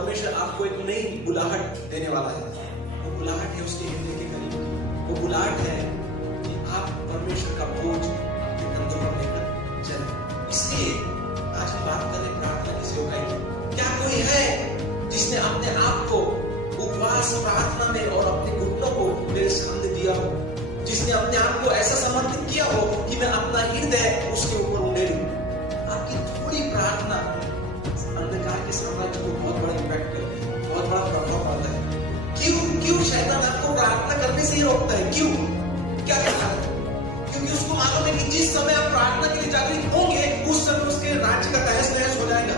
परमेश्वर आपको एक नई बुलाहट देने वाला है। वो बुलाहट है उसके हृदय के करीब, वो बुलाहट है कि आप परमेश्वर का बोझ अपने कंधों पर लेकर चलें। इसलिए आज हम बात करें प्रार्थना की सेवकाई की। क्या कोई है जिसने अपने आप को उपवास प्रार्थना में और अपने घुटनों को मेरे सामने दिया हो, जिसने अपने आप को ऐसा समर्पित किया हो कि मैं अपना हृदय उसके ऊपर उंडेलूं? आपकी थोड़ी प्रार्थना अंधकार के साम्राज्य को बहुत बड़ा इम्पैक्ट करती है, बहुत बड़ा प्रभाव डालता है। क्यों शैतान आपको प्रार्थना करने से ही रोकता है? क्यों? क्या कहता है? क्योंकि उसको मालूम है कि जिस समय आप प्रार्थना के लिए जागृत होंगे उस समय उसके राज्य का तहस नहस हो जाएगा।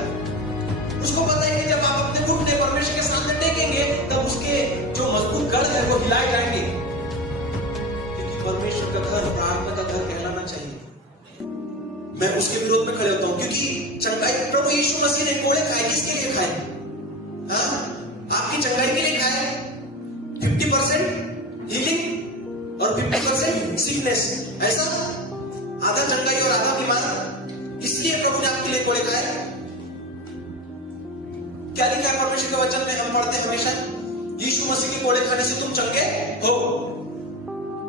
उसको पता है कि जब आप अपने घुटने परमेश्वर के सामने टेकेंगे तब उसके जो मजबूत गढ़ है वो हिलाए जाएंगे, क्योंकि परमेश्वर का घर प्रार्थना का घर कहलाना चाहिए। मैं उसके विरोध में खड़े होता हूं, क्योंकि चंगाई प्रभु यीशु मसीह ने कोड़े खाए, किसके लिए खाए? आपकी चंगाई के लिए खाए। 50% हीलिंग और 50% सिकनेस, ऐसा आधा चंगाई और आधा बीमार। इसलिए प्रभु ने आपके लिए कोड़े खाए। क्या लिखा है परमेश्वर के वचन में? हम पढ़ते हमेशा, यीशु मसीह के कोड़े खाने से तुम चंगे हो।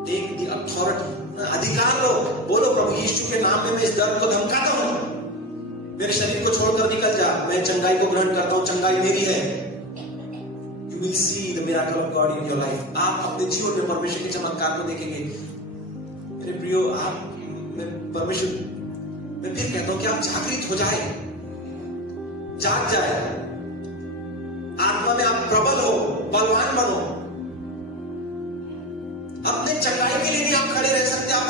टेक द अथॉरिटी, अधिकार लो। बोलो प्रभु यीशु के नाम में मैं इस दर्द को धमकाता हूं, मेरे शरीर को छोड़कर निकल जा, मैं चंगाई को ग्रहण करता हूं, चंगाई मेरी है। You will see the miracle of God in your life. आप अपने जीवन में परमेश्वर के चमत्कार को देखेंगे। मेरे प्रियो, मैं फिर कहता हूं कि आप जागृत हो जाए, जाग जाए, आत्मा में आप प्रबल हो, बलवान बनो। अपने चंगाई के लिए नहीं आप खड़े रह सकते। आप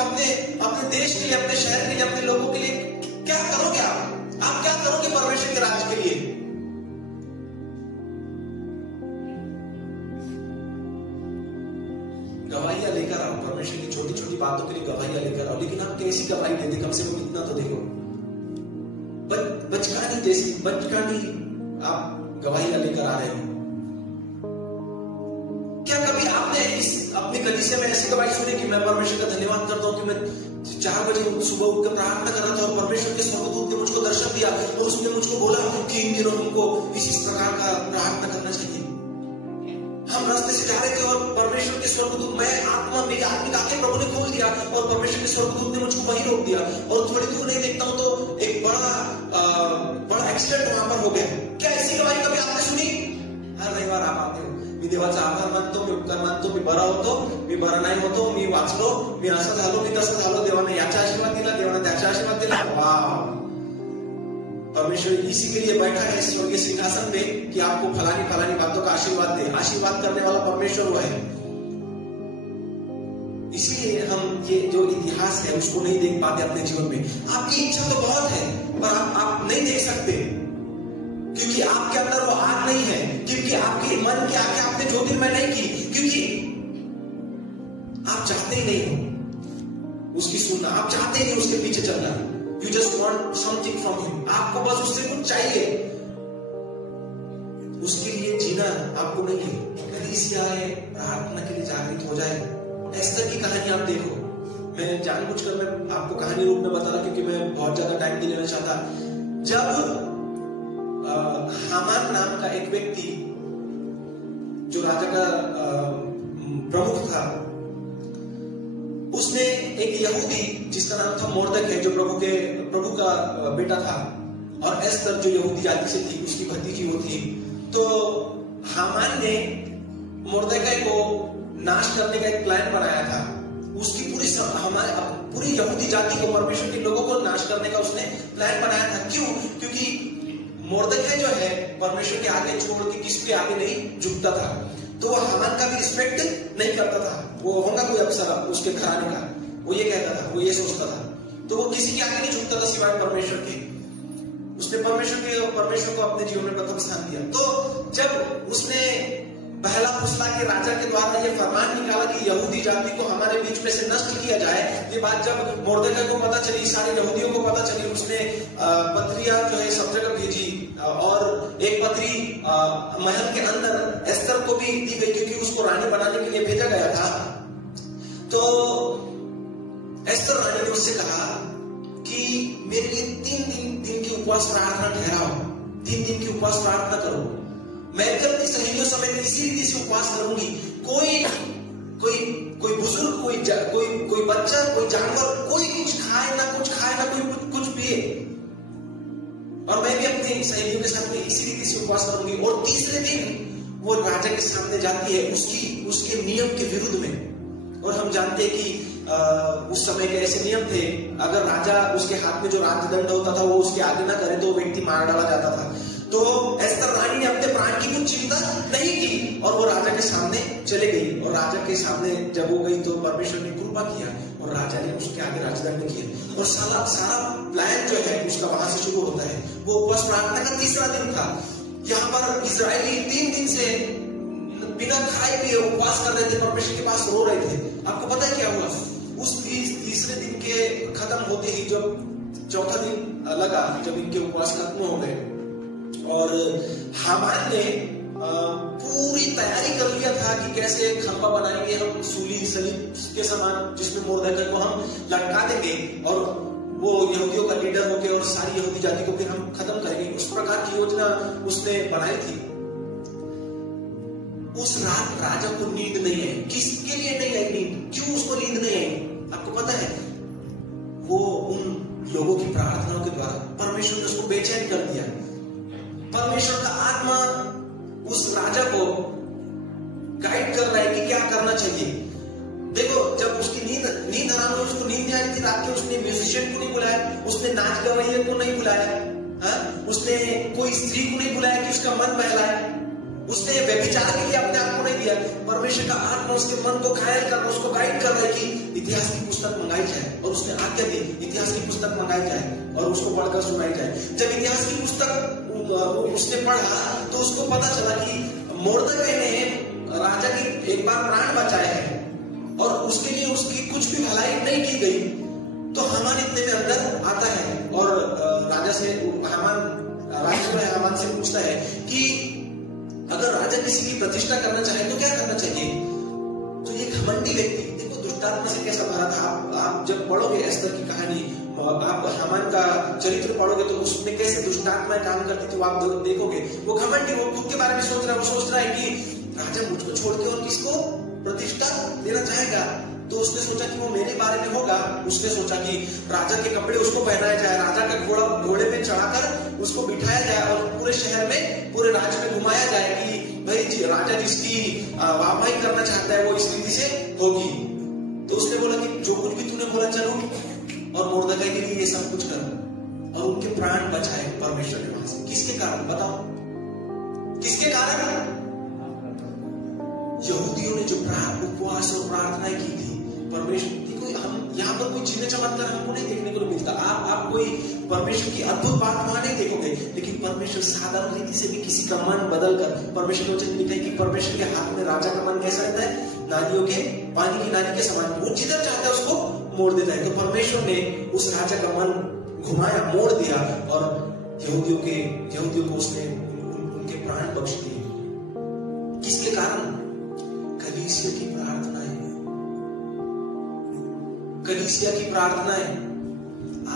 अपने देश के लिए, अपने शहर के लिए, अपने लोगों के लिए क्या करोगे? आप क्या करोगे परमेश्वर के राज्य के लिए? गवाहियां लेकर आओ, परमेश्वर की छोटी छोटी बातों के लिए गवाहियां लेकर आओ। लेकिन आप कैसी गवाही देते? कम से कम इतना तो देखो, बचकानी आप गवाहियां लेकर आ रहे हो। क्या कभी आपने अपनी कलीसिया में ऐसी गवाही सुनी कि मैं परमेश्वर का धन्यवाद करता हूं कि मैं 4 बजे सुबह उठकर प्रार्थना कर रहा था और परमेश्वर के स्वर्गदूत ने मुझको दर्शन दिया और उसने मुझको बोला कि इन दिनों हमको इस प्रकार का प्रार्थना करना चाहिए। हम रास्ते से जा रहे थे और परमेश्वर के स्वर्गदूत, मैं आत्मा मेरी आत्मिक आंखें प्रभु ने खोल दिया और परमेश्वर के स्वर्गदूत ने मुझको वहीं रोक दिया और थोड़ी दूर नहीं देखता हूं तो एक बड़ा एक्सीडेंट वहां पर हो गया। क्या ऐसी गवाही कभी आपने सुनी? हर रविवार आप आते हो, मी देवाचा आभार मानतो, मी उपकार मानतो, मी बरा होतो, मी बरा नाही होतो, मी वाचलो, मी असं झालो, मी तसं झालो, देवाने याचा आशीर्वाद दिला, देवाने त्याचा आशीर्वाद दिला। वाह, परमेश्वर इसी के लिए बैठा है स्वर्गीय सिंहासन पे कि आपको फलानी बातों का आशीर्वाद दे। आशीर्वाद करने वाला परमेश्वर वो है। इसीलिए हम ये जो इतिहास है उसको नहीं देख पाते अपने जीवन में। आपकी इच्छा तो बहुत है पर आप नहीं देख सकते, क्योंकि आपके अंदर वो आग नहीं है, क्योंकि आपके मन की आंखें आपने ज्योतिर्मय नहीं की, क्योंकि आप चाहते ही नहीं हो उसकी सुनना, आप चाहते ही नहीं उसके पीछे चलना। You just want something from him. आपको बस उससे कुछ चाहिए, उसके लिए जीना आपको नहीं है। कलीसिया है, प्रार्थना के लिए जागृत हो जाए। एस्तर की कहानी आप देखो, मैं जानबूझकर मैं आपको कहानी रूप में बता रहा क्योंकि मैं बहुत ज्यादा टाइम नहीं लेना चाहता। जब हामान नाम का एक व्यक्ति जो राजा का प्रमुख था, उसने एक यहूदी जिसका नाम था मोर्दकै, जो प्रभु का बेटा था, और एस्तर जो यहूदी जाति से थी, उसकी भतीजी वो थी। तो हामान ने मोर्दकै को नाश करने का एक प्लान बनाया था। उसकी पूरी यहूदी जाति को, परमेश्वर के लोगों को नाश करने का उसने प्लान बनाया था। क्यों? क्योंकि मोर्दकै जो है परमेश्वर के आगे छोड़ के किसी के आगे नहीं झुकता था, तो वो हामान का भी रिस्पेक्ट नहीं करता था। वो होगा कोई अफसर उसके घराने का, वो ये कहता था, वो ये सोचता था, तो वो किसी के आगे नहीं झुकता था सिवाय परमेश्वर के। उसने परमेश्वर को अपने जीवन में प्रथम स्थान दिया। तो जब उसने पहला फुसला के राजा के द्वारा ये फरमान निकाला कि यहूदी जाति को हमारे बीच में से नष्ट किया जाए, ये बात जब मोर्दकै को पता चली, सारे यहूदियों को पता चली, उसने पत्रियां जो है सब जगह भेजी और एक पत्री महल के अंदर एस्तर को भी दी गई क्योंकि उसको रानी बनाने के लिए भेजा गया था। तो एस्तर रानी ने उससे कहा कि मेरे लिए 3 दिन की उपवास प्रार्थना ठहराओ, 3 दिन की उपवास प्रार्थना करो, मैं भी अपनी सहेलियों समेत इसी रीति से उपवास करूंगी। कोई बुजुर्ग, कोई बच्चा, कोई जानवर, कोई कुछ खाए ना कोई कुछ पिए, और मैं भी अपनी सहेलियों के साथ इसी रीति से उपवास करूंगी। और तीसरे दिन वो राजा के सामने जाती है उसके नियम के विरुद्ध में। और हम जानते हैं कि उस समय के ऐसे नियम थे, अगर राजा, उसके हाथ में जो राजदंड होता था वो उसके आगे ना करे तो व्यक्ति मार डाला जाता था। तो एस्तर रानी ने अपने प्राण की कुछ चिंता नहीं की और वो राजा के सामने चले गई। और राजा के सामने जब वो गई तो परमेश्वर ने कृपा किया और राजा ने उसके आगे राजदंड किया। और सारा प्लान जो है उसका वहां से शुरू होता है। वो उपवास प्रार्थना का तीसरा दिन था। यहाँ पर इजरायली 3 दिन से बिना खाए पिए उपवास कर रहे थे, परमेश्वर के पास रो रहे थे। आपको पता है क्या हुआ? उस तीसरे दिन के खत्म होते ही जब चौथा दिन लगा, जब इनके उपवास खत्म हो गए और हामान ने पूरी तैयारी कर लिया था कि कैसे खंबा बनाएंगे हम, सूली सलीब के समान, जिसमें मोर्देखाई को हम लटका देंगे और वो यहूदियों का लीडर होके और सारी यहूदी जाति को फिर हम खत्म करेंगे। उस प्रकार की योजना उसने बनाई थी। उस रात राजा को नींद नहीं आई। किसके लिए नहीं आई नींद? क्यों उसको नींद नहीं आई? आपको पता है? वो उन लोगों की प्रार्थनाओं के द्वारा परमेश्वर ने उसको बेचैन कर दिया। परमेश्वर का आत्मा उस राजा को गाइड कर रहा है कि क्या करना चाहिए। देखो, जब उसकी नींद हराम हुई, उसको नींद नहीं आ रही थी रात के, उसने म्यूजिशियन को नहीं बुलाया, उसने नाच गवैये को नहीं बुलाया, उसने कोई स्त्री को नहीं बुलाया कि उसका मन बहलाए, उसने व्यभिचार के लिए अपने आप को नहीं दिया। परमेश्वर का आत्मा उसके मन को घायल कर रहा, उसको गाइड कर रहा है कि इतिहास की पुस्तक मंगाई जाए। और उसने आज्ञा दी इतिहास की पुस्तक मंगाई जाए और उसको पढ़कर सुनाई जाए। जब इतिहास की पुस्तक उसने पढ़ा तो उसको पता चला कि मोर्देखाई ने राजा की एक बार प्राण बचाए हैं और उसके लिए उसकी कुछ भी भलाई नहीं की गई। तो हामान इतने में अंदर आता है और राजा से हामान से पूछता है कि अगर राजा किसी की प्रतिष्ठा करना चाहे तो क्या करना चाहिए? तो ये घमंडी व्यक्ति, देखो दुष्टात्मा से कैसा भरा था। आप जब पढ़ोगे एस्तर की कहानी, आप हामान का चरित्र पढ़ोगे तो उसमें कैसे दुष्टात्मा काम करती थी, तो आप देखोगे। वो घमंडी, वो खुद के बारे में सोच रहा है कि राजा मुझको छोड़ के और किसको प्रतिष्ठा देना चाहेगा। तो उसने सोचा कि वो मेरे बारे में होगा। उसने सोचा कि राजा के कपड़े उसको पहनाए जाए, राजा का घोड़े पे चढ़ाकर उसको बिठाया जाए और पूरे शहर में, पूरे राज्य में घुमाया जाए कि भाई राजा जिसकी वाहवाही करना चाहता है वो इस रीति से होगी। तो उसने बोला कि जो कुछ भी तूने बोला चलो, और मोर्देखाई के लिए ये सब कुछ कर। और उनके प्राण बचाए परमेश्वर ने वहां से। किसके कारण? बताओ किसके कारण? यहूदियों ने जो उपवास और प्रार्थनाएं की थी। परमेश्वर, देखो हम यहाँ पर कोई चिन्ह चमत्कार हमको नहीं देखने को मिलता। आप कोई परमेश्वर की अद्भुत बात वहां नहीं देखोगे, लेकिन परमेश्वर साधारण रीति से भी किसी का मन बदल कर, परमेश्वर ने वचन लिखा है कि परमेश्वर के हाथ में राजा का मन कैसा रहता है? नालियों के पानी की नाली के समान, वो जिधर चाहता है उसको मोड़ देता है। तो परमेश्वर ने उस राजा का मन घुमाया, मोड़ दिया और यहूदियों को उसने उनके प्राण बख्श दिए। किसके कारण? कलीसिया की प्रार्थनाएं। कलीसिया की प्रार्थनाएं।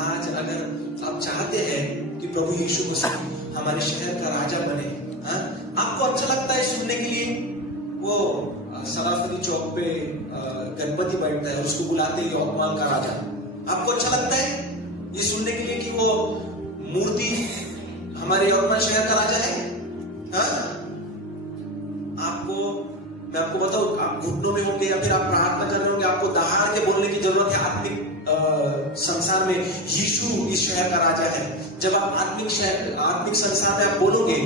आज अगर आप चाहते हैं कि प्रभु यीशु मसीह हमारे शहर का राजा बने, आपको अच्छा लगता है सुनने के लिए? वो सराफती चौक पे गणपति बैठता है, उसको बुलाते हैं यवतमाल का राजा। आपको अच्छा लगता है ये सुनने के लिए कि वो मूर्ति हमारे यवतमाल शहर का राजा है? मैं आपको बताऊं, आप घुटनों में होंगे या फिर आप प्रार्थना कर रहे होंगे, आपको दहाड़ के बोलने की जरूरत है आत्मिक संसार में यीशु इस शहर का राजा है। जब आप आत्मिक संसार में आप बोलोगे,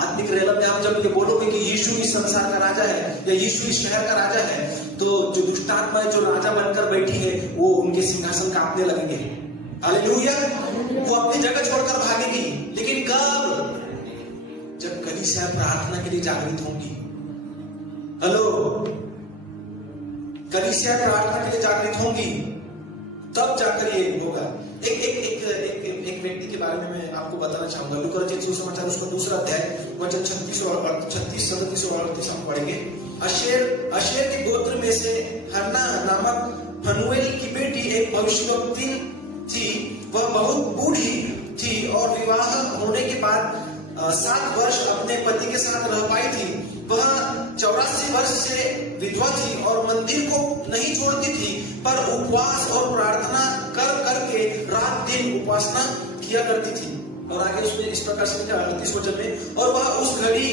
आत्मिक रेलम में आप जब ये बोलोगे कि यीशु इस संसार का राजा है या यीशु इस शहर का राजा है, तो जो दुष्टात्मा जो राजा बनकर बैठी है वो उनके सिंहासन कांपने लगेंगे। हालेलुया। वो अपनी जगह छोड़कर भागेगी। लेकिन कब? जब कलीसिया प्रार्थना के लिए जागृत होंगी। हेलो, कलीसिया प्रार्थना के लिए जागृत होंगी, तब जाकर ये होगा। एक व्यक्ति के बारे में मैं आपको बताना चाहूंगा। लूका रचित सुसमाचार उसका 2 अध्याय वचन 36 और 37 हम पढ़ेंगे। अशेर के गोत्र में से हन्ना नामक फनुएल की बेटी एक भविष्यवक्ता थी। वह बहुत बूढ़ी थी और विवाह होने के बाद 7 वर्ष अपने पति के साथ रह पाई थी, वह 84 वर्ष से विधवा थी और मंदिर को नहीं छोड़ती थी, पर उपवास और प्रार्थना कर करके रात दिन उपासना किया करती थी। और आगे उसमें इस प्रकार से लिखा 38 वचन में, और वह उस घड़ी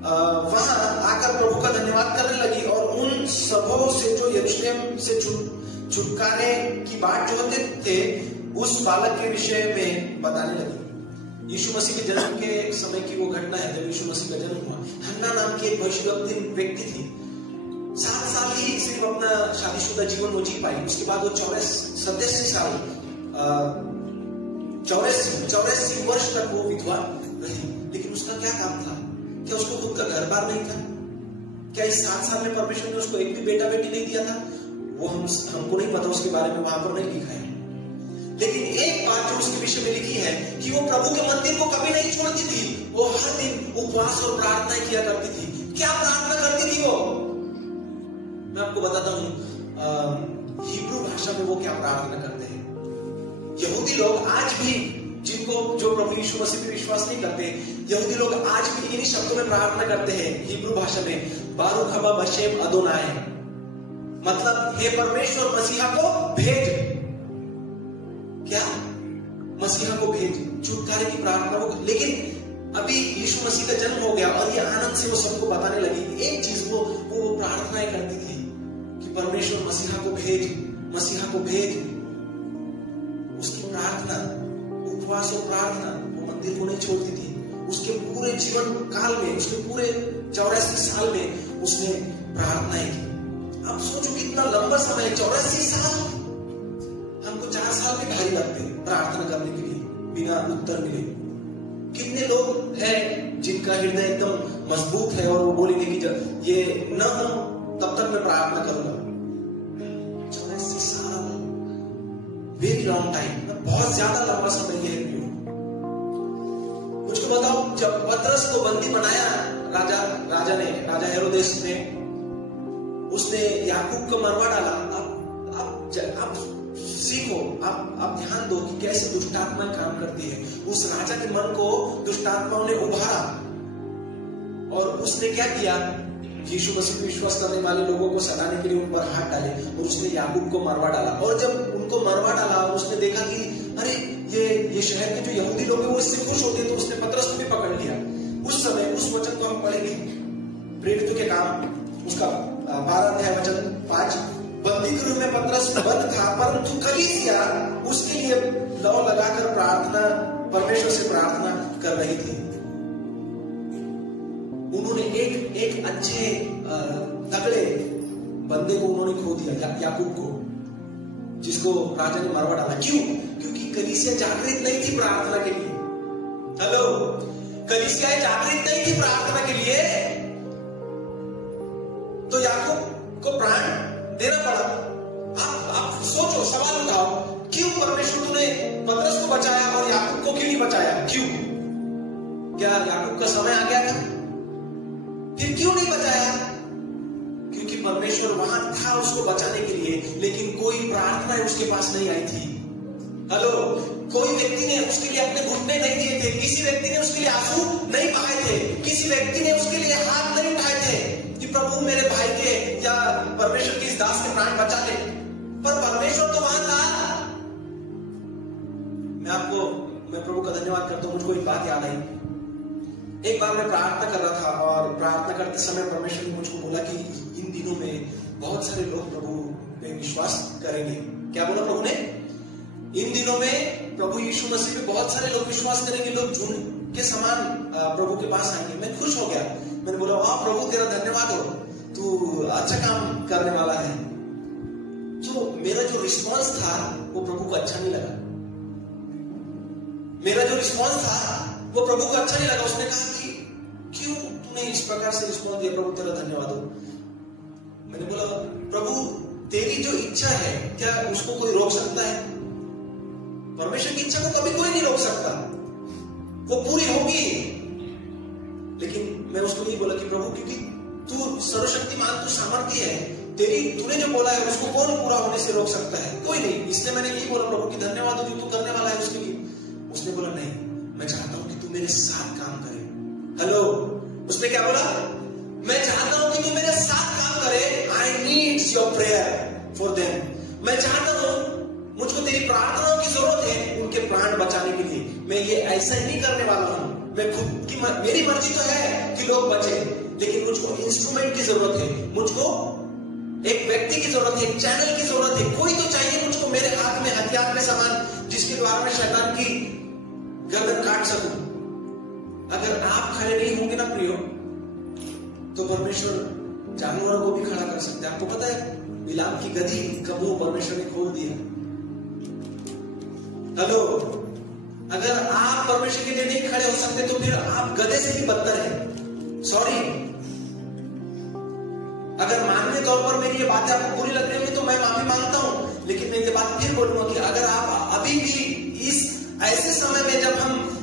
वहां आकर प्रभु का धन्यवाद करने लगी और उन सबों से जो यरूशलेम से छुटकारे की बाट जोहते थे उस बालक के विषय में बताने लगी। यीशु मसीह के जन्म के समय की वो घटना है जब यीशु मसीह का जन्म हुआ। हन्ना नाम की एक भविष्यवक्ता व्यक्ति थी, 7 साल ही सिर्फ अपना शादीशुदा जीवन वो जी पाई। उसके बाद वो 84 वर्ष तक वो विधवा रही। लेकिन उसका क्या काम था? क्या उसको खुद का घर बार नहीं था? क्या इस 7 साल में परमेश्वर ने उसको एक भी बेटा बेटी नहीं दिया था? वो हमको नहीं पता, उसके बारे में वहां पर नहीं लिखा है। लेकिन एक बात जो उसके विषय में लिखी है कि वो प्रभु के मंदिर को कभी नहीं छोड़ती थी। वो हर दिन उपवास और प्रार्थना किया करती थी। क्या प्रार्थना करती थी वो? मैं आपको बताता हूं, हिब्रू भाषा में वो क्या प्रार्थना करते हैं। यहूदी लोग आज भी, जो प्रभु यीशु मसीह पे विश्वास नहीं करते, यहूदी लोग आज भी इन्हीं शब्दों में प्रार्थना करते हैं हिब्रू भाषा में, बारूक हबा बशेम अदोनाय, मतलब हे परमेश्वर मसीहा को भेज। क्या? मसीहा को भेज, छुटकारे की प्रार्थना हो। लेकिन अभी यीशु मसीह का जन्म हो गया और ये आनंद से वो सबको बताने लगी। एक चीज वो प्रार्थनाएं करती थी कि परमेश्वर मसीहा को भेज, मसीहा को भेज। उसकी प्रार्थना, उपवास और प्रार्थना, वो मंदिर को नहीं छोड़ती थी। उसके पूरे जीवन काल में, उसके पूरे 84 साल में उसने प्रार्थनाएं की। अब सोचो कितना लंबा समय है, 84 साल। हमको 4 साल भी भारी लगते हैं प्रार्थना करने के लिए बिना उत्तर मिले। कितने लोग हैं जिनका हृदय एकदम मजबूत है और वो बोलेंगे कि ये न हो तब तक मैं प्रार्थना करूंगा। 84 साल, वेरी लॉन्ग टाइम, बहुत ज्यादा लंबा समय है। मुझको बताओ, जब पतरस को बंदी बनाया राजा हेरोदेस ने, उसने याकूब को मरवा डाला। अब सीखो, आप ध्यान दो कि कैसे दुष्टात्मा काम करती है। उस राजा के मन को दुष्टात्माओं ने उभारा और उसने क्या किया? यीशु मसीह में विश्वास करने वाले लोगों को सताने के लिए उन पर हाथ डाले और उसने याकूब को मरवा डाला। और जब उनको मरवा डाला और उसने देखा कि अरे ये शहर के जो यहूदी लोग हैं वो इससे खुश होते, तो उसने पतरस को भी पकड़ लिया। उस समय उस वचन को हम पढ़ेंगे, प्रेरितों के काम उसका 12 अध्याय वचन 5। बंदी गृह में पतरस बंद था, परंतु कलीसिया उसके लिए लौ लगाकर प्रार्थना, परमेश्वर से प्रार्थना कर रही थी। उन्होंने एक अच्छे तगड़े बंदे को उन्होंने खो दिया, याकूब को, जिसको राजा ने मरवा डाला। क्यों? क्योंकि कलीसिया जागृत नहीं थी प्रार्थना के लिए। हेलो, कलीसिया जागृत नहीं थी प्रार्थना के लिए, तो याकूब को प्राण देना पड़ा। आप सोचो, सवाल उठाओ, क्यों परमेश्वर तूने पतरस को बचाया और याकूब को क्यों नहीं बचाया? क्यों? क्या याकूब का समय आ गया था? फिर क्यों नहीं बचाया? क्योंकि परमेश्वर वहां था उसको बचाने के लिए, लेकिन कोई प्रार्थना उसके पास नहीं आई थी। हेलो, कोई व्यक्ति ने उसके लिए अपने घुटने नहीं दिए थे, किसी व्यक्ति ने उसके लिए आंसू नहीं बहाए थे, किसी व्यक्ति ने उसके लिए हाथ नहीं उठाए थे कि प्रभु मेरे भाई के या परमेश्वर के इस दास के प्राण बचा ले। पर परमेश्वर तो वहां था। मैं प्रभु का धन्यवाद करता हूं। मुझको एक बात याद आई। एक बार मैं प्रार्थना कर रहा था और प्रार्थना करते समय परमेश्वर ने मुझको बोला कि इन दिनों में बहुत सारे लोग प्रभु पे विश्वास करेंगे। क्या बोला प्रभु ने? इन दिनों में प्रभु यीशु मसीह पे बहुत सारे लोग विश्वास करेंगे, लोग झुंड के समान प्रभु के पास आएंगे। मैं खुश हो गया। मैंने बोला वाह प्रभु तेरा धन्यवाद हो, तू अच्छा काम करने वाला है। तो मेरा जो रिस्पॉन्स था वो प्रभु को अच्छा नहीं लगा। मेरा जो रिस्पॉन्स था वो प्रभु को अच्छा नहीं लगा। उसने कहा कि क्यों तूने इस प्रकार से रिस्पॉन्स दिया? प्रभु तेरा धन्यवाद हो। मैंने बोला प्रभु तेरी जो इच्छा है क्या उसको कोई रोक सकता है? परमेश्वर की इच्छा को कभी कोई नहीं रोक सकता, वो पूरी होगी। लेकिन मैं उसको यही बोला कि प्रभु क्योंकि तू सर्वशक्तिमान, तू सामर्थ्य है, तूने जो बोला है उसको कौन पूरा होने से रोक सकता है? कोई नहीं। इसलिए मैंने यही बोला प्रभु की धन्यवाद हो जो तू करने वाला है उसके लिए। उसने बोला नहीं, मैं चाहता हूं कि तू मेरे साथ काम करे। हेलो, उसने क्या बोला? मैं चाहता हूं कि तू मेरे साथ काम करे। I needs your prayer for them. मैं चाहता हूं, मुझको तेरी प्रार्थनाओं की जरूरत है उनके प्राण बचाने के लिए। मैं ये ऐसा ही नहीं करने वाला हूं। मैं खुद की मेरी मर्जी तो है कि लोग बचे, लेकिन मुझको इंस्ट्रूमेंट की जरूरत है, मुझको एक व्यक्ति की जरूरत है, एक चैनल की जरूरत है। कोई तो चाहिए मुझको मेरे हाथ में हथियार के समान, जिसके द्वारा मैं शैतान की गर्दन काट सकूं। अगर आप खड़े नहीं होंगे ना प्रियो, तो परमेश्वर जानवरों को भी खड़ा कर सकते हैं। आपको पता है बिलाम की गधी का मुंह परमेश्वर ने खोल दिया। हेलो, अगर आप परमेश्वर के लिए नहीं खड़े हो सकते तो फिर आप गधे से भी बदतर हैं। सॉरी, अगर मानवीय तौर पर मेरी ये बातें आपको बुरी लग रही होगी तो मैं माफी मांगता हूं, लेकिन मैं ये बात फिर बोलूंगा कि अगर आप अभी भी इस ऐसे समय में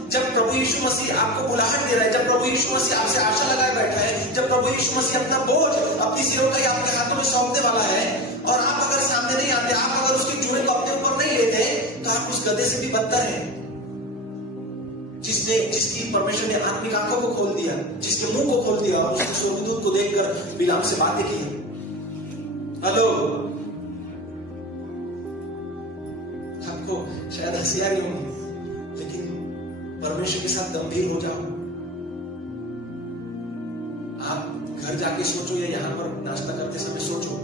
जब प्रभु यीशु मसीह आपको बुलाहट दे रहा है, जब प्रभु यीशु मसीह आपसे आशा लगाए बैठा है, जब प्रभु यीशु मसीह अपना बोझ, अपनी सेवकाई आपके हाथों में सौंपने वाला है, और आप अगर सामने नहीं आते, आप अगर उसके जुड़े को अपने ऊपर नहीं लेते, तो आप उस गधे से भी बदतर हैं जिसकी परमेश्वर ने आत्मिक आंखों को खोल दिया, जिसके मुंह को खोल दिया और उसके स्वर्गदूत को देखकर बिलाम से बातें की। हेलो, आपको शायद हंसी आ रही होगी, लेकिन परमेश्वर के साथ गंभीर हो जाओ। आप घर जाके सोचो या यहां पर नाश्ता करते समय सोचो,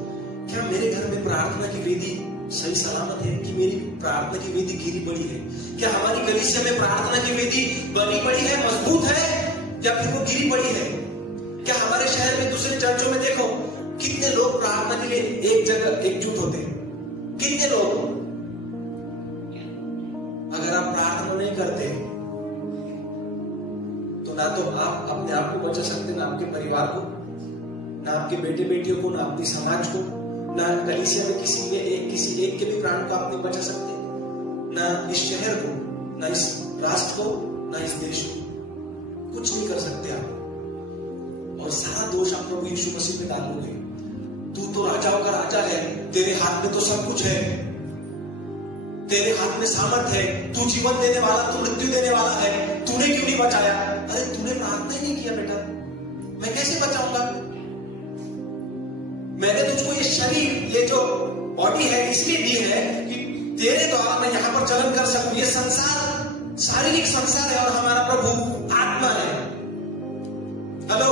क्या मेरे घर में प्रार्थना की वेदी सही सलामत है कि मेरी प्रार्थना की वेदी गिरी पड़ी है? क्या हमारी कलीसिया में प्रार्थना की वेदी बनी पड़ी है, मजबूत है, या फिर वो गिरी पड़ी है? क्या हमारे शहर में दूसरे चर्चों में देखो कितने लोग प्रार्थना के लिए एक जगह एकजुट होते हैं? कितने लोग? अगर आप प्रार्थना नहीं करते तो ना तो आप अपने आप को बचा सकते, ना आपके परिवार को, ना आपके बेटे बेटियों को, ना अपनी समाज को, ना कलीसिया में किसी एक के भी प्राण को आप नहीं बचा सकते, ना इस शहर को, ना इस राष्ट्र को, ना इस देश को। कुछ नहीं कर सकते आप, और सारा दोष आप प्रभु यीशु मसीह पे डालोगे। तू तो राजाओं का राजा है, तेरे हाथ में तो सब कुछ है, तेरे हाथ में सामर्थ है, तू जीवन देने वाला, तू मृत्यु देने वाला है, तूने क्यों नहीं बचाया? अरे तूने प्रार्थना ही नहीं किया बेटा, मैं कैसे बचाऊंगा? मैंने तुझको ये शरीर, ये जो बॉडी है इसलिए दी है कि तेरे द्वारा मैं यहां पर चलन कर सकूं। ये संसार शारीरिक संसार है और हमारा प्रभु आत्मा है। हेलो,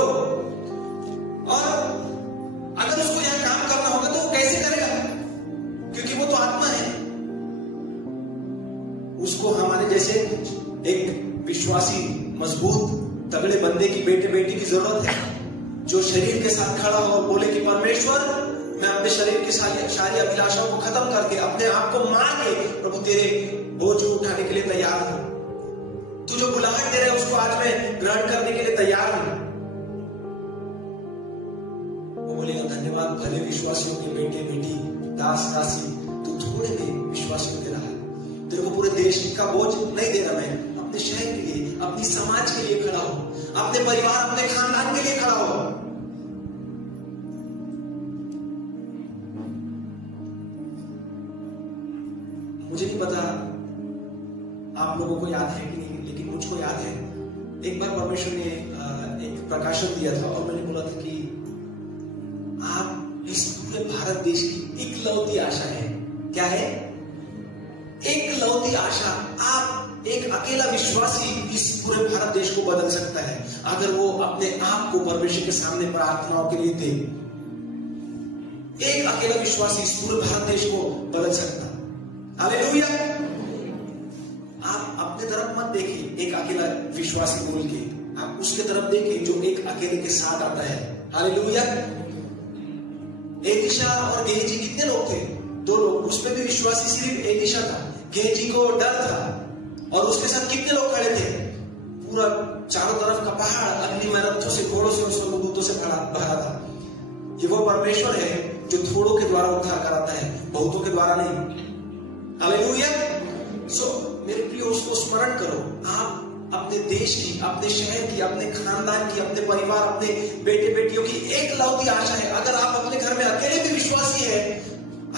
और अगर उसको यहां काम करना होगा तो वो कैसे करेगा? क्योंकि वो तो आत्मा है। उसको हमारे जैसे एक विश्वासी, मजबूत, तगड़े बंदे की, बेटे बेटी की जरूरत है, जो शरीर के साथ खड़ा हो और बोले कि परमेश्वर, मैं अपने शरीर की सारी अभिलाषाओं को खत्म करके, अपने आप को मार के प्रभु तेरे बोझ उठाने के लिए तैयार हूं। तू जो बुलाहट दे रहा है उसको आज मैं ग्रहण करने के लिए तैयार हूं। वो बोलेगा धन्यवाद भले विश्वासियों के बेटे बेटी, दास दासी, तू थोड़े में विश्वासियों दे रहा है। तेरे को पूरे देश का बोझ नहीं दे रहा, मैं अपने शहर के लिए, अपनी समाज के लिए खड़ा हो, अपने परिवार, अपने खानदान के लिए खड़ा हो। मुझे नहीं पता आप लोगों को याद है कि नहीं, लेकिन मुझको याद है एक बार परमेश्वर ने एक प्रकाशन दिया था और मैंने बोला था कि आप इस पूरे भारत देश की इकलौती आशा है। क्या है? इकलौती आशा। आप एक अकेला विश्वासी इस पूरे भारत देश को बदल सकता है अगर वो अपने आप को परमेश्वर के सामने प्रार्थनाओं के लिए दे। एक अकेला विश्वासी इस पूरे भारत देश को बदल सकता। हालेलुया। आप अपने तरफ मत देखिए एक अकेला विश्वासी बोल के, आप उसके तरफ देखिए जो एक अकेले के साथ आता है। हालेलुया। एलीशा और गेहजी कितने लोग थे? 2 लोग। उसमें भी विश्वासी सिर्फ एलीशा था, गेहजी को डर था। और उसके साथ कितने लोग खड़े थे? पूरा चारों तरफ का पहाड़ अग्निमय से, घोड़ों से और स्वर्गदूतों से भरा था। ये वो परमेश्वर है जो थोड़ों के द्वारा उद्धार कराता है, बहुतों के द्वारा नहीं। हालेलुया। मेरे प्रिय, उसको स्मरण करो। आप अपने देश की, अपने शहर की, अपने खानदान की, अपने परिवार, अपने बेटे बेटियों की एक लौती आशा है। अगर आप अपने घर में अकेले भी विश्वासी है,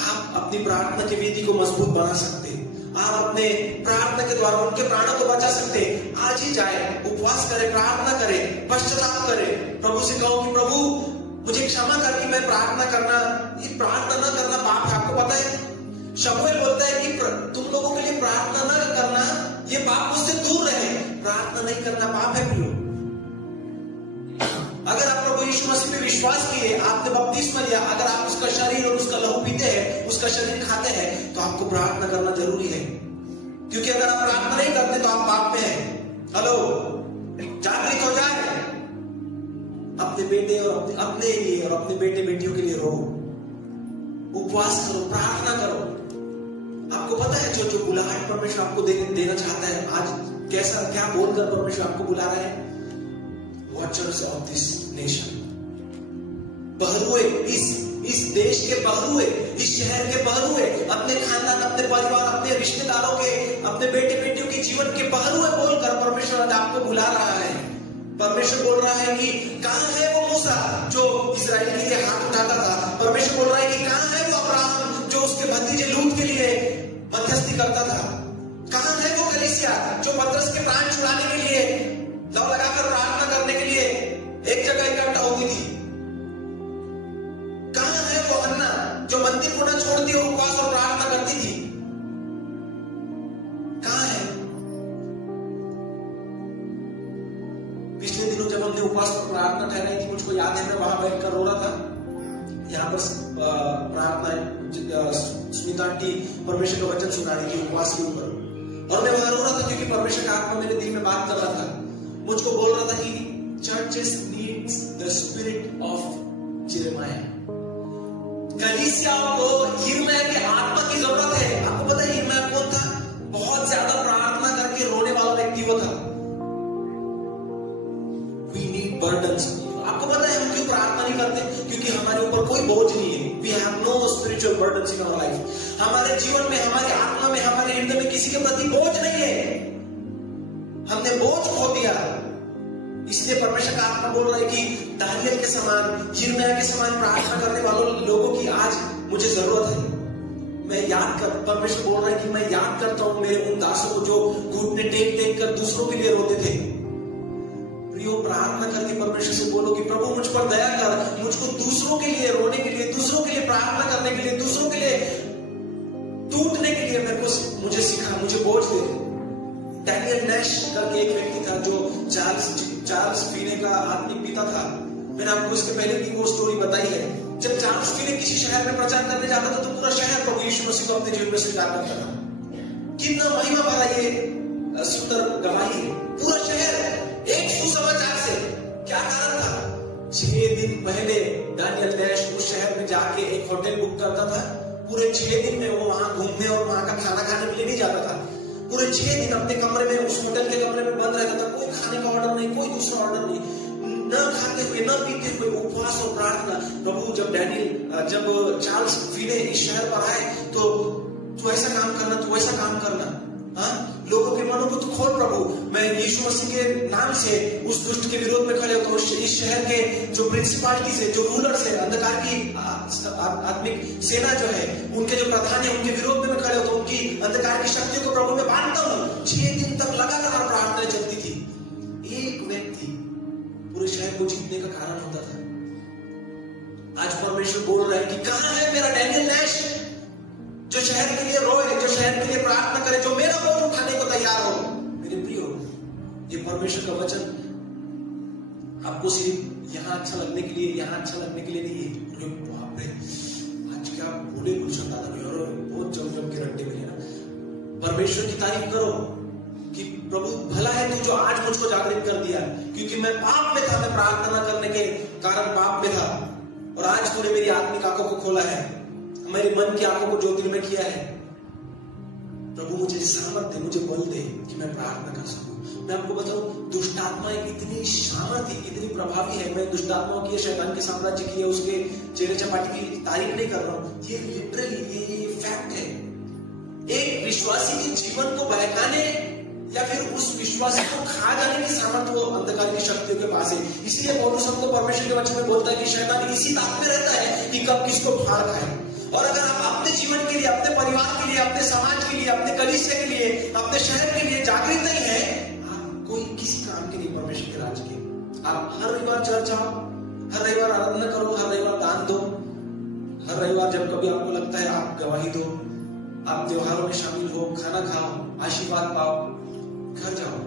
आप अपनी प्रार्थना की वेदी को मजबूत बना सकते हैं। आप अपने प्रार्थना के द्वारा उनके प्राणों को बचा सकते हैं। आज ही जाए, उपवास करें, प्रार्थना करें, पश्चाताप करें, प्रभु से कहो कि प्रभु मुझे क्षमा कर कि मैं प्रार्थना करना, ये प्रार्थना न करना पाप है। आपको पता है शमूएल बोलता है कि तुम लोगों के लिए प्रार्थना न करना ये पाप मुझसे दूर रहे। प्रार्थना नहीं करना पाप है प्रियो। अगर आप प्रभु यीशु मसीह पे विश्वास किए, आपने बपतिस्मा लिया, अगर आप उसका शरीर और उसका लहू पीते हैं, उसका शरीर खाते हैं, तो आपको प्रार्थना करना जरूरी है। क्योंकि अगर आप प्रार्थना नहीं करते तो आप पाप में हैं। हेलो, जागृत हो जाए, अपने बेटे और अपने लिए और अपने बेटे बेटियों के लिए रो, उपवास करो, प्रार्थना करो। आपको पता है जो बुलाहट परमेश्वर आपको देना चाहता है, आज कैसा क्या बोलकर परमेश्वर आपको बुला रहा है? वॉचर्स ऑफ दिस नेशन, बहरूए, इस देश के बहरूए, इस शहर के बहरूए, अपने खानदान, अपने परिवार, अपने रिश्तेदारों के, अपने बेटे बेटियों के जीवन के बहरूए बोलकर परमेश्वर आज आपको बुला रहा है। परमेश्वर बोल रहा है कि कहां है वो मूसा जो इस्राएल के लिए हाथ उठाता था। परमेश्वर बोल रहा है कि कहां है वो अब्राहम जो उसके भतीजे लूत के लिए मध्यस्थी करता था। कहां है वो कलीसिया जो पतरस के प्राण छुड़ाने के लिए लव लगाकर प्रार्थना करने के लिए एक जगह इकट्ठा होती थी। कहां है वो हन्ना जो मंदिर को न छोड़ती और उपवास और प्रार्थना करती थी? कहां है? पिछले दिनों जब हमने उपवास और प्रार्थना ठहराई थी, मुझको याद है मैं वहां बैठकर रो रहा था। यहाँ पर प्रार्थना स्मिता आंटी परमेश्वर का वचन सुना रही थी उपवास के ऊपर, और मैं वहां रो रहा था क्योंकि परमेश्वर का आत्मा मेरे दिल में बात कर रहा था। मुझको बोल रहा था कि churches needs the spirit of यिर्मयाह। कलीसियाओं को यिर्मयाह के आत्मा की जरूरत है। आपको पता है यिर्मयाह कौन था? बहुत ज्यादा प्रार्थना करके रोने वाला व्यक्ति वो था। We need burdens। आपको पता है हम क्यों प्रार्थना नहीं करते? क्योंकि हमारे ऊपर कोई बोझ नहीं है। We have no spiritual burdens in our life। हमारे जीवन में, हमारे आत्मा में, हमारे हृदय में किसी के प्रति बोझ नहीं है। हमने बोझ खो दिया। इसलिए परमेश्वर का आत्मा बोल रहा है कि दानियल के समान, यिर्मयाह के समान प्रार्थना करने वालों लोगों की आज मुझे जरूरत है। मैं याद कर, परमेश्वर बोल रहा है कि मैं याद करता हूं मेरे उन दासों को जो घुटने टेक टेक कर दूसरों के लिए रोते थे। प्रियो, प्रार्थना करके परमेश्वर से बोलो कि प्रभु मुझ पर दया कर, मुझको दूसरों के लिए रोने के लिए, दूसरों के लिए प्रार्थना करने के लिए, दूसरों के लिए टूटने के लिए मुझे सिखा, मुझे बोझ दे। डैनियल नैश करके एक व्यक्ति था जो चार्ल्स फीने का आत्मिक पिता था। मैंने आपको इसके पहले भी वो स्टोरी बताई है। जब चार्ल्स फीने किसी शहर में प्रचार करने जाता था तो पूरा शहर प्रभु यीशु मसीह को अपने जीवन में स्वीकार करता था। कितना महिमा भरा ये सुंदर गवाही है। पूरा शहर एक सुसमाचार से। क्या कारण था? 6 दिन पहले दानियल नैश उस शहर में जाके एक होटल बुक करता था। पूरे 6 दिन में वो वहां घूमने और वहां का खाना खाने के लिए नहीं जाता था। पूरे 6 दिन अपने कमरे में, उस होटल के कमरे में बंद रहता था। कोई खाने का ऑर्डर नहीं, कोई दूसरा ऑर्डर नहीं, न खाते हुए न पीते हुए उपवास और प्रार्थना। प्रभु जब चार्ल्स फीने इस शहर पर आए तो तू ऐसा काम करना, तू ऐसा काम करना, हाँ, लोगों के मनों को तू खोल प्रभु। मैं यीशु मसीह के नाम से उस दुष्ट के विरोध में खड़े होता हूँ। इस शहर के जो प्रिंसिपालिटीज है, जो रूलर्स है, अंधकार की आत्मिक सेना जो है, उनके जो प्रधान है, उनके विरोध में मैं खड़े होता हूँ। उनकी अंधकार की शक्तियों को प्रभु में बांधता हूँ। 6 दिन तक लगातार प्रार्थना चलती थी। एक व्यक्ति पूरे शहर को जीतने का कारण होता था। आज परमेश्वर बोल रहा है कि कहां है मेरा डैनियल नैश जो शहर के लिए रोए, जो शहर के लिए प्रार्थना करे, जो मेरा बोझ उठाने को तैयार हो। मेरे प्रियो, ये परमेश्वर का वचन आपको सिर्फ यहाँ अच्छा लगने के लिए, यहाँ अच्छा लगने के लिए नहीं है। बाप रे, आज क्या बोले गुलशन दादा ने, और बहुत जम के रट्टे में ना। परमेश्वर की तारीफ करो कि प्रभु भला है तू जो आज मुझको जागृत कर दिया, क्योंकि मैं पाप में था, मैं प्रार्थना करने के कारण पाप में था, और आज तूने मेरी आत्मिक आंखों को खोला है, मेरे मन की आंखों को ज्योतिर्मय किया है। प्रभु मुझे सामर्थ दे, मुझे बल दे कि मैं प्रार्थना कर सकूं। मैं आपको बताऊं, दुष्ट आत्माएं इतनी सामर्थ्य, इतनी प्रभावी है। मैं दुष्ट आत्माओं की, शैतान के साम्राज्य की, उसके चेहरे चपाटी की तारीफ नहीं कर रहा हूं। ये लिटरली ये फैक्ट है। एक विश्वासी के जीवन को बहकाने या फिर उस विश्वासी को खा जाने की सामर्थ्य वो अंधकार की शक्तियों के पास है। इसलिए पौलुस हमको परमेश्वर के वचन में बोलता है कि शैतान इसी ताक में रहता है कि कब किसको फाड़ खाए। और अगर आप अपने जीवन के लिए, अपने परिवार के लिए, अपने समाज के लिए, अपने कलीसिया के लिए, अपने शहर के लिए जागृत नहीं है, आप कोई किसी काम के लिए परमेश्वर के राज के। आप हर रविवार चर्च आओ, हर रविवार आराधना करो, हर रविवार दान दो, हर रविवार जब कभी आपको लगता है आप गवाही दो, आप त्योहारों में शामिल हो, खाना खाओ, आशीर्वाद पाओ, घर जाओ,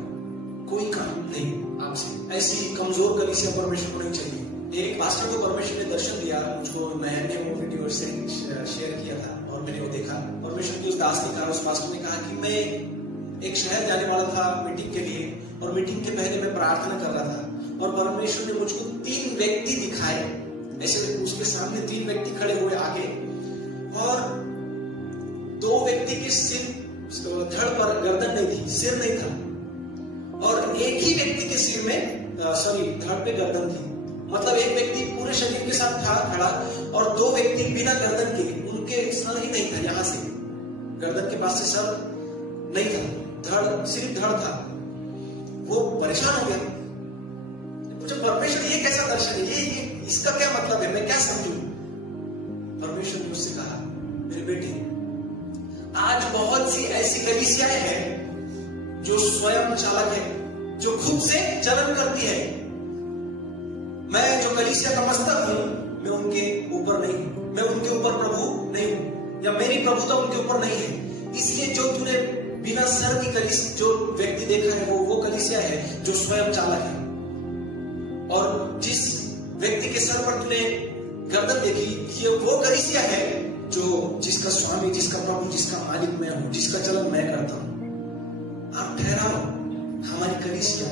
कोई काम नहीं आपसे। ऐसी कमजोर कलीसिया परमेश्वर को नहीं चाहिए। एक पास्टर को परमेश्वर ने दर्शन दिया, मुझको मैंने वो वीडियो से शेयर किया था और मैंने वो देखा। परमेश्वर की उस दास ने कहा, उस पास्टर ने कहा कि मैं एक शहर जाने वाला था मीटिंग के लिए, और मीटिंग के पहले मैं प्रार्थना कर रहा था और परमेश्वर ने मुझको 3 व्यक्ति दिखाए। ऐसे उसके सामने 3 व्यक्ति खड़े हुए आगे, और 2 व्यक्ति के सिर, धड़ पर गर्दन नहीं थी, सिर नहीं था, और एक ही व्यक्ति के सिर में धड़ पे गर्दन थी। मतलब एक व्यक्ति पूरे शरीर के साथ था खड़ा, और 2 व्यक्ति बिना गर्दन के, उनके सर ही नहीं था, यहां से गर्दन के पास से सर नहीं था, सिर्फ धड़ था। वो परेशान हो गया, मुझे परमेश्वर ये कैसा दर्शन है, ये इसका क्या मतलब है, मैं क्या समझूं? परमेश्वर ने मुझसे कहा, मेरे बेटे, आज बहुत सी ऐसी कलीसियाएं हैं जो स्वयं चालक है, जो खुद से चलन करती है। मैं जो कलीसिया का मस्तक हूं, मैं उनके ऊपर नहीं हूं, मैं उनके ऊपर प्रभु नहीं हूं, या मेरी प्रभुता उनके ऊपर नहीं है। इसलिए जो तूने बिना सर की कलीसिया, जो व्यक्ति देखा है, वो कलीसिया है जो स्वयं चालक है। और जिस व्यक्ति के सर पर तूने गर्दन देखी, ये वो कलीसिया है जिसका स्वामी, जिसका प्रभु, जिसका मालिक मैं हूं, जिसका चलन मैं करता हूं। आप ठहराओ, हमारी कलीसिया,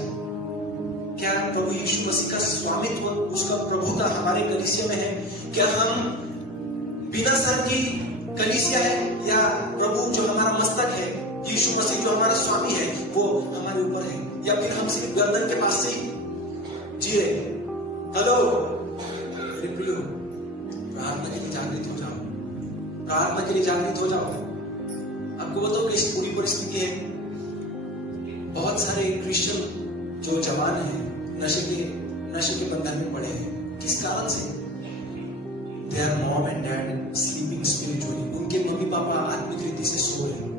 क्या प्रभु यीशु मसीह का स्वामित्व, उसका प्रभुता हमारे कलीसिया में है? क्या हम बिना सर की कलीसिया है, या प्रभु जो हमारा मस्तक है, यीशु मसीह जो हमारा स्वामी है, वो हमारे ऊपर है? या फिर हम सिर्फ गर्दन के पास से ही जी रहे? हेलो मेरे प्रियो, प्रार्थना के लिए जागृत हो जाओ, प्रार्थना के लिए जागृत हो जाओ। आपको बताओ कि इस पूरी परिस्थिति है, बहुत सारे क्रिश्चियन जो जवान हैं नशे के बंधन में पड़े हैं। किस कारण से? Their mom and dad sleeping spiritually. उनके मम्मी पापा आत्मिक रीति से सो रहे हैं।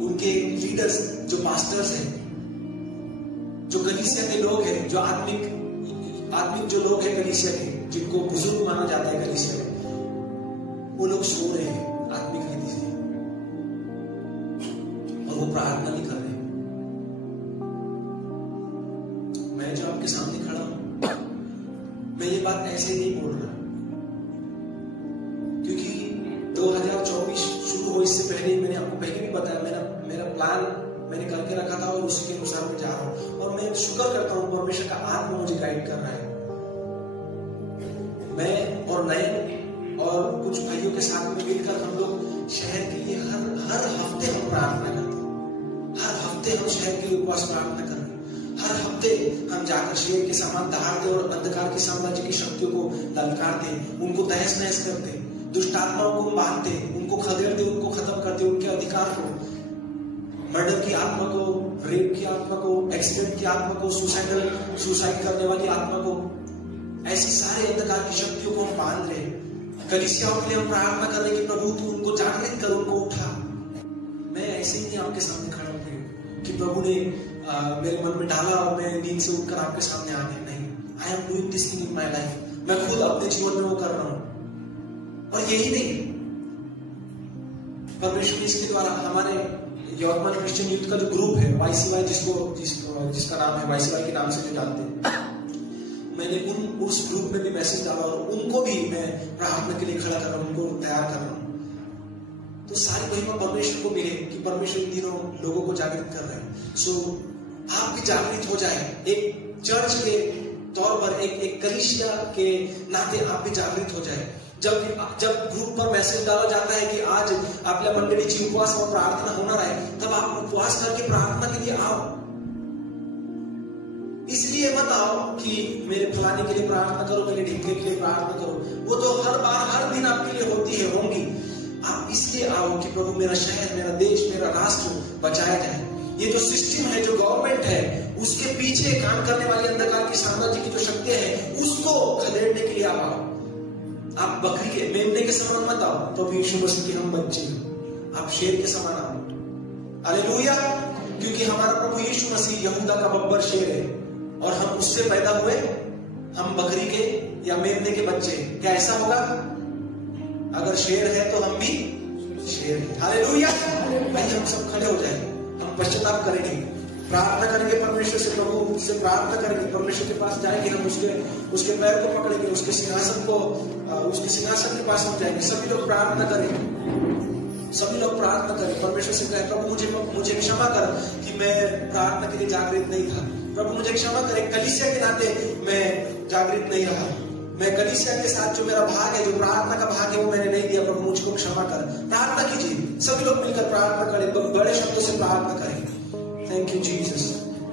उनके लीडर्स जो पास्टर्स हैं, जो कलीसिया के लोग हैं, जो आत्मिक जो लोग हैं कलीसिया के, जिनको बुजुर्ग माना जाता है कलीसिया में, वो लोग सो रहे हैं आत्मिक रीति से, और वो प्रार्थना नहीं कर रहे। मैं जो आपके सामने खड़ा हूं, मैं ये बात ऐसे नहीं बोल रहा, क्योंकि 2024 शुरू हो इससे पहले मैंने आपको पहले भी बताया, मेरा प्लान मैंने करके रखा था और उसी के अनुसार मैं जा रहा हूं। और मैं शुक्र करता हूं, परमेश्वर का आत्मा मुझे गाइड कर रहा है। मैं और नए और कुछ भाइयों के साथ में मिलकर हम लोग शहर के लिए हर हफ्ते हम प्रार्थना करते हैं। हर हफ्ते हम शहर के लिए उपवास प्रार्थना करते हैं। हर हफ्ते हम जाकर शहर के सामान दहाड़ते और अंधकार के साम्राज्य की शक्तियों को ललकारते, उनको तहस नहस करते, दुष्ट आत्माओं को बांधते, उनको खदेड़ते, उनको खत्म करते, उनके अधिकार को, मर्डर की आत्मा को, रेप की आत्मा को, एक्सीडेंट की आत्मा को, सुसाइड करने वाली आत्मा को, ऐसी सारे अंधकार की शक्तियों को हम बांध रहे। कलीसियाओं के लिए हम प्रार्थना कर रहे कि प्रभु तू उनको जागृत कर, उनको उठा। मैं ऐसे ही आपके सामने खड़ा हूं कि प्रभु ने मेरे मन में डाला और मैं नींद से उठकर आपके सामने आ गया। नहीं, I am doing this thing in my life. मैं खुद अपने जीवन में वो कर रहा हूं। और यही नहीं, परमेश्वर ने इसके द्वारा हमारे यवतमाल क्रिश्चियन यूथ का जो ग्रुप है YCY, जिसका नाम है YCY के नाम से जो जानते हैं, मैंने उस ग्रुप में भी मैसेज डाला और उनको भी मैं प्रार्थना के लिए खड़ा कर रहा हूं, उनको तैयार कर रहा हूं। तो सारी महिमा परमेश्वर को मिले कि परमेश्वर इन दिनों लोगों को जागृत कर रहे हैं। सो आप भी जागृत हो जाए, एक चर्च के तौर पर, एक कलीसिया के नाते आप भी जागृत हो जाए। जब ग्रुप पर मैसेज डाला जाता है कि आज आपल्या मंडळीची उपवास और प्रार्थना होना है, तब आप उपवास करके प्रार्थना के लिए आओ। इसलिए मत आओ कि मेरे फलाने के लिए प्रार्थना करो, मेरे ढिंगे के लिए प्रार्थना करो, वो तो हर दिन आपके लिए होंगी। आप इसलिए आओ कि प्रभु मेरा शहर, मेरा देश, मेरा राष्ट्र बचाया जाए। ये जो सिस्टम है, जो गवर्नमेंट है, उसके पीछे काम करने वाली अंधकार की साम्राज्य की जो शक्तियां हैं, उसको खदेड़ने के लिए आप आओ। आप बकरी के मेमने के समान मत आओ, तो यीशु मसीह के हम बच्चे हैं। आप शेर के समान आओ। हालेलुया। क्योंकि हमारा प्रभु यीशु मसीह यहूदा का बब्बर शेर है और हम उससे पैदा हुए, हम बकरी के या मेमने के बच्चे। क्या ऐसा होगा? अगर शेर है तो हम भी शेर हैं। हालेलुया। आइए हम सब खड़े हो जाएं, हम पश्चाताप करेंगे, प्रार्थना करेंगे परमेश्वर से, प्रभु से प्रार्थना करेंगे, परमेश्वर के पास जाएंगे, हम उसके पैर को पकड़ेंगे, उसके सिंहासन के पास हम जाएंगे। सभी लोग प्रार्थना करेंगे, सभी लोग प्रार्थना करें, परमेश्वर से कहें प्रभु मुझे क्षमा कर कि मैं प्रार्थना के लिए जागृत नहीं था। प्रभु मुझे क्षमा करे, कलीसिया के नाते मैं जागृत नहीं रहा, मैं कलीसिया के साथ जो मेरा भाग है, जो प्रार्थना का भाग है वो मैंने नहीं दिया। प्रभु मुझको क्षमा कर। प्रार्थना कीजिए, सभी लोग मिलकर प्रार्थना करें, बड़े शब्दों से प्रार्थना करें। Thank you Jesus,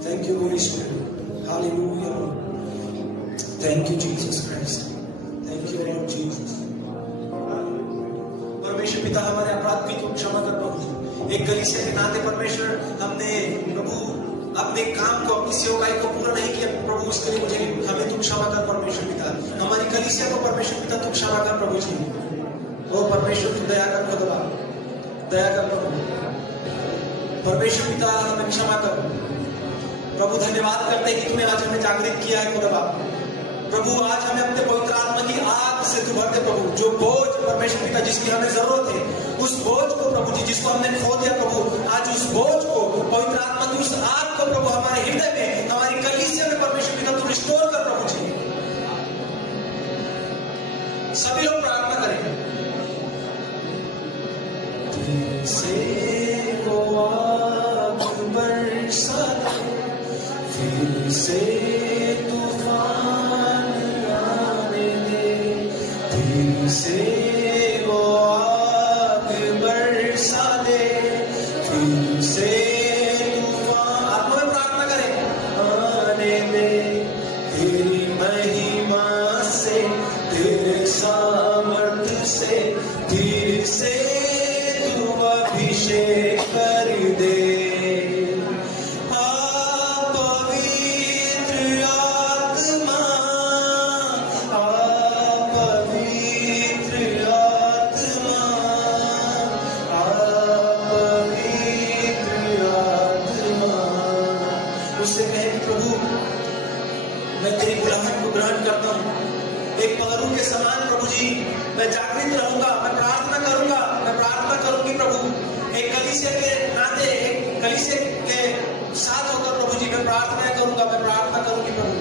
thank you Holi spirit, hallelujah, thank you Jesus Christ, thank you Lord Jesus. परमेश्वर पिता हमारे अपराध की तुम क्षमा कर प्रभु। एक कलीसिया के नाते परमेश्वर हमने प्रभु अपने काम को, अपनी सेवकाई को पूरा नहीं किया प्रभु, उसके लिए हमें तुम क्षमा कर परमेश्वर पिता। हमारी कलीसिया को परमेश्वर पिता तुम क्षमा कर प्रभु जी। ओ परमेश्वर तुम दया कर खुदा, दया कर प्रभु। परमेश्वर पिता हमें क्षमा कर प्रभु। धन्यवाद करते हैं कि तुमने आज हमें जागृत किया है खुदा। प्रभु आज हमें अपने पवित्र आत्मा की आग से तू भर दे प्रभु। जो बोझ परमेश्वर पिता जिसकी हमें जरूरत है, उस बोझ को प्रभु जी जिसको हमने खो दिया प्रभु, आज उस बोझ को पवित्र आत्मा की उस आग को प्रभु हमारे हृदय में, हमारी कलीसिया में परमेश्वर पिता तू रिस्टोर कर प्रभु जी। सभी लोग प्रार्थना करें। फिर से वो आग बरसा, फिर से से वो आग बरसा दे, फिर से तूफान, आत्मा में प्रार्थना करें, आने दे। तेरी महिमा से, तेरे सामर्थ्य से, फिर से तू अभिषेक कर दे। मैं जागृत रहूंगा, मैं प्रार्थना करूंगा, मैं प्रार्थना करूंगी प्रभु। एक कलीसिया के नाते, एक कलीसिया के साथ होकर प्रभु जी मैं प्रार्थना करूंगा, मैं प्रार्थना करूंगी प्रभु।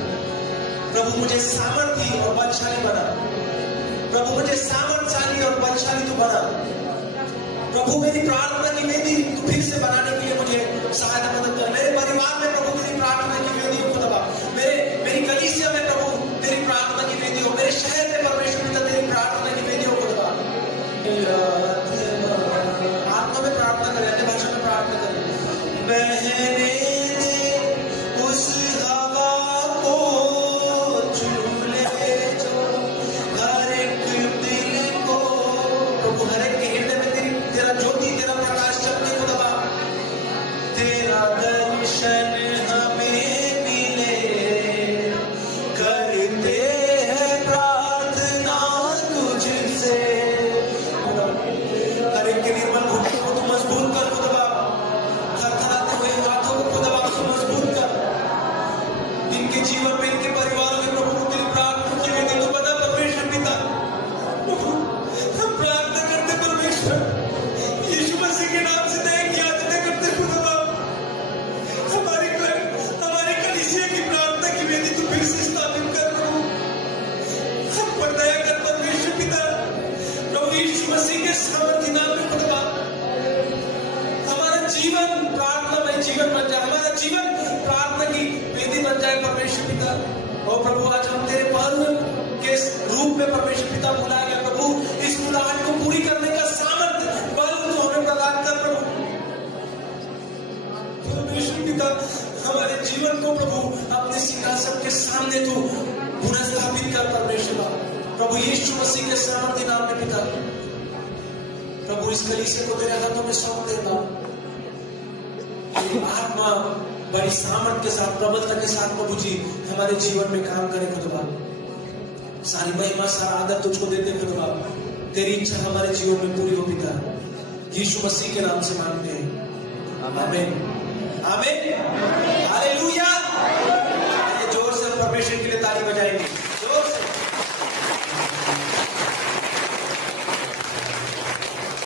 प्रभु मुझे सामर्थी और बलशाली बना, प्रभु मुझे सामर्थशाली और बलशाली तू बना प्रभु। मेरी प्रार्थना की वेदी तू फिर से बनाने के लिए मुझे सहायता मदद कर। मेरे परिवार में प्रभु मेरी प्रार्थना की वेदी हो खुदा, मेरी कलीसिया में प्रभु तेरी प्रार्थना की वेदी हो, मेरे शहर में परमेश्वर पिता तेरी प्रार्थना की वेदी हो खुदा। आत्मा में प्रार्थना करें, अन्य भाषा में प्रार्थना करें। बहने दे उस हवा को झूले जो हर एक दिल को, प्रभु हर एक के हृदय में तेरा ज्योति, तेरा प्रकाश चमके खुदा। तेरा दर्शन हमें मिले, करते हैं प्रार्थना तुझसे। हर एक के निर्मल घुटनों को तू मजबूत कर खुदा, थरथराते हुए हाथों को खुदा तू मजबूत कर। इनके जीवन में, इनके परिवार में प्रभु तेरी प्रार्थना की वेदी तो बना परमेश्वर पिता। हम प्रार्थना करते परमेश्वर यीशु मसीह के नाम से दया की आदतें करते खुदा। हमारी कलीसिया की प्रार्थना की वेदी तू फिर से स्थापित कर प्रभु। हम पर दया कर परमेश्वर पिता। प्रभु यीशु मसीह के सामर्थ्य नाम में खुदा हमारा जीवन प्रार्थनामय जीवन बन जाए, हमारा जीवन प्रार्थना की वेदी बन जाए परमेश्वर पिता। और प्रभु आज हम तेरे पल के रूप में परमेश्वर पिता बुलाया गया प्रभु। इस बुलाहट को पूरी करने का सामर्थ्य बल तू हमें प्रदान कर प्रभु। परमेश्वर पिता हमारे जीवन को प्रभु अपने सिंहासन के सामने तू पुनः स्थापित कर परमेश्वर। प्रभु यीशु मसीह के सामर्थ्य नाम में पिता, प्रभु इस कलीसिया को तेरे हाथों में सौंप देता। आत्मा बड़ी सामर्थ्य के साथ, प्रबलता के साथ प्रभु जी हमारे जीवन में काम करे खुदा। सारी महिमा सारा आदर तुझको देते हैं बाप। तेरी इच्छा हमारे जीवन में पूरी हो पिता, यीशु मसीह के नाम से मांगते हैं, आमीन आमीन।